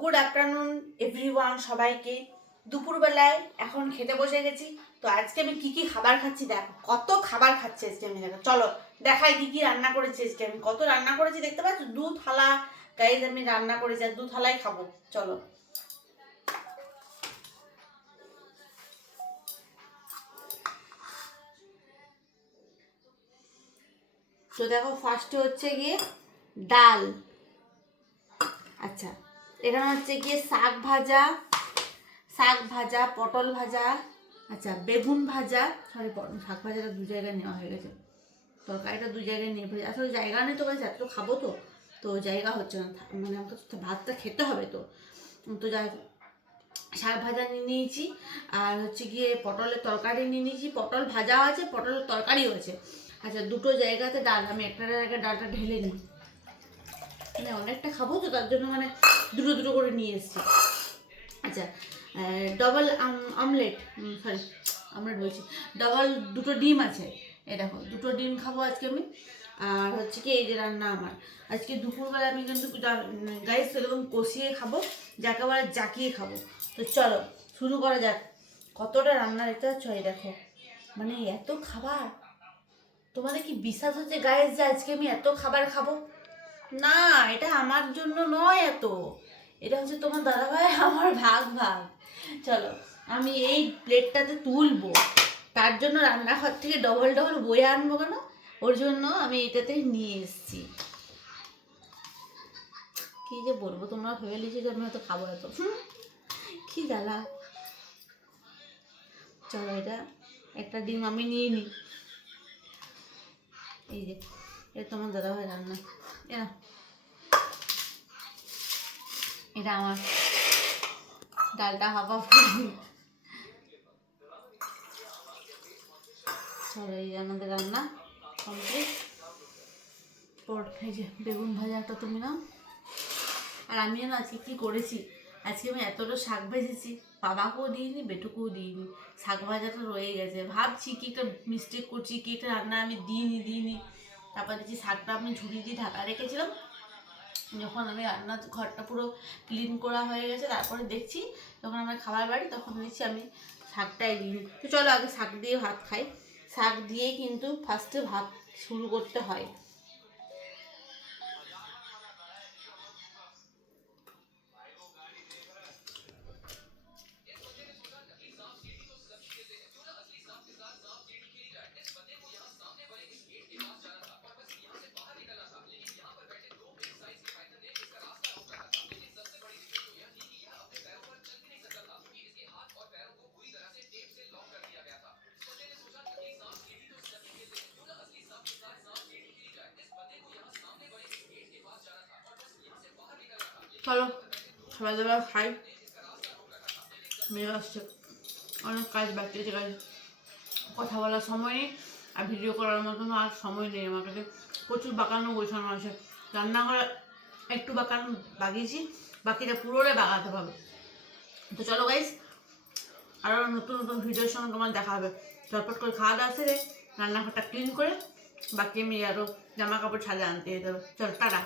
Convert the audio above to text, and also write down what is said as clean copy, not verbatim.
Good afternoon everyone, সবাইকে দুপুরবেলায় এখন খেতে বসে গেছি। তো আজকে আমি কি কি খাবার খাচ্ছি দেখো, কত খাবার খাচ্ছি আজকে আমি। দেখো চলো দেখাই কি কি রান্না করেছি আজকে আমি। কত রান্না করেছি দেখতে পাচ্ছ, 2 থালা গাইজ আমি রান্না করেছি, আর 2 থালাই খাবো। চলো তো দেখো, ফার্স্টে হচ্ছে গিয়ে ডাল, আচ্ছা এখানে হচ্ছে গিয়ে শাক ভাজা, পটল ভাজা, আচ্ছা বেগুন ভাজা, সরি শাক ভাজাটা 2 জায়গায় নেওয়া হয়ে গেছে, তরকারিটা 2 জায়গায় নিয়ে ফেলে, আসলে জায়গা নেই তো গাছ, এত খাবো তো জায়গা হচ্ছে না, মানে আমাকে তো ভাতটা খেতে হবে তো যাই হোক, শাক ভাজা নিয়ে নিয়েছি, আর হচ্ছে গিয়ে পটলের তরকারি নিয়ে নিয়েছি, পটল ভাজাও আছে, পটলের তরকারিও আছে। আচ্ছা 2 জায়গাতে ডাল, আমি একটা জায়গায় ডালটা ঢেলে নিই, মানে অনেকটা খাবো তো তার জন্য মানে দুটো করে নিয়ে এসেছি। আচ্ছা ডবল অমলেট, সরি অমলেট বলছি, ডবল 2টো ডিম আছে, এই দেখো 2টো ডিম খাবো আজকে আমি। আর হচ্ছে কি এই যে রান্না আমার আজকে দুপুরবেলা, আমি কিন্তু গাইস এরকম কষিয়ে খাবো, যাকে বলে জাকিয়ে খাবো। তো চলো শুরু করা যাক। কতটা রান্না দেখতে পাচ্ছ, এই দেখো, মানে এত খাবার। তোমাদের কি বিশ্বাস হচ্ছে গাইস যে আজকে আমি এত খাবার খাবো? না, এটা আমার জন্য নয় এত, এটা হচ্ছে তোমার দাদাভাই আমার ভাগ ভাগ। চলো আমি এই প্লেটটাতে তুলবো, তার জন্য রান্নাঘর থেকে ডবল বয়ে আনবো কেন, ওর জন্য আমি এটাতে নিয়ে এসেছি। কি যে বলবো, তোমরা ভেবে লিখি যে আমি হয়তো খাবো এত, কি জ্বালা। চলো এটা একটা ডিম আমি নিয়ে নিই, এই যে এটা তোমার দাদাভাই রান্না, এটা আমার ডালটা হাফ হাফ। চলো এই আমাদের রান্না কমপ্লিট। এই যে বেগুন ভাজা একটা তুমি নাও, আর আমিও না আজকে কী করেছি, আজকে আমি এতটা শাক ভেজেছি, বাবাকেও দিইনি বেটুকেও দিইনি, শাক ভাজাটা রয়ে গেছে। ভাবছি কি একটা মিস্টেক করছি, কি একটা রান্না আমি দিইনি। তারপর দেখছি শাকটা আমি ঝুড়ি দিয়ে ঢাকা রেখেছিলাম, যখন আমি রান্নার ঘরটা পুরো ক্লিন করা হয়ে গেছে, তারপরে দেখছি যখন আমরা খাবার বাড়ি, তখন দেখছি আমি শাকটাই দিইনি। তো চলো আগে শাক দিয়ে ভাত খাই, শাক দিয়েই কিন্তু ফার্স্টে ভাত শুরু করতে হয়। চলো খাবার দাবার খাই, মেয়ে আসছে, অনেক কাজ বাকি আছে, কাজ কথা বলার সময় নেই, আর ভিডিও করার মতন আর সময় নেই আমার কাছে, প্রচুর বাঁকানো গোছানো আছে, রান্নাঘরে একটু বাঁকানো বাগিয়েছি, বাকিটা পুরোটাই বাগাতে পারবে। তো চলো গাইস, আরও নতুন ভিডিওর সঙ্গে তোমার দেখা হবে। চটপট করে খাওয়া দাওয়া সেরে রান্নাঘরটা ক্লিন করে বাকি আমি আরও জামা কাপড় ছাদে আনতে যেতে হবে। চলো টাটা।